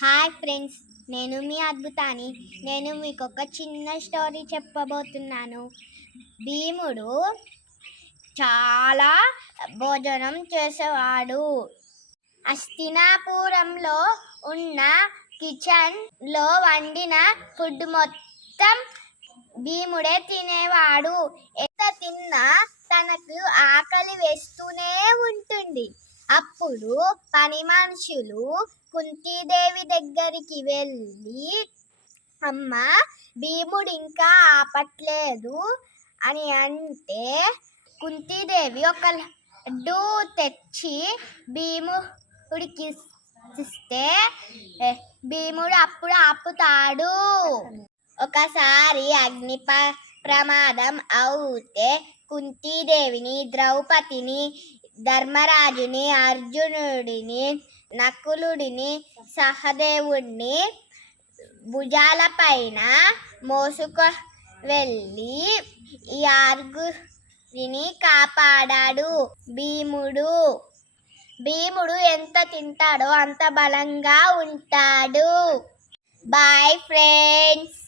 Hi friends నేను మీ అద్భుతాన్ని నేను మీకు ఒక చిన్న స్టోరీ చెప్పబోతున్నాను. భీముడు చాలా భోజనం చేసేవాడు. అస్తినాపురంలో ఉన్న కిచెన్లో వండిన ఫుడ్ మొత్తం భీముడే తినేవాడు. ఎంత తిన్నా తనకు ఆకలి వేస్తూనే ఉంటుంది. అప్పుడు పని మనుషులు కుంతీదేవి దగ్గరికి వెళ్ళి అమ్మ భీముడు ఇంకా ఆపట్లేదు అని అంటే కుంతీదేవి ఒక లడ్డు తెచ్చి భీముడికి ఇస్తే భీముడు అప్పుడు ఆపుతాడు. ఒకసారి అగ్ని ప్రమాదం అవుతే కుంతీదేవిని ద్రౌపదిని ధర్మరాజుని అర్జునుడిని నకులుడిని సహదేవుడిని భుజాలపైన మోసుకు వెళ్ళి ఈ ఆరుగురిని కాపాడాడు. భీముడు భీముడు ఎంత తింటాడో అంత బలంగా ఉంటాడు. Bye friends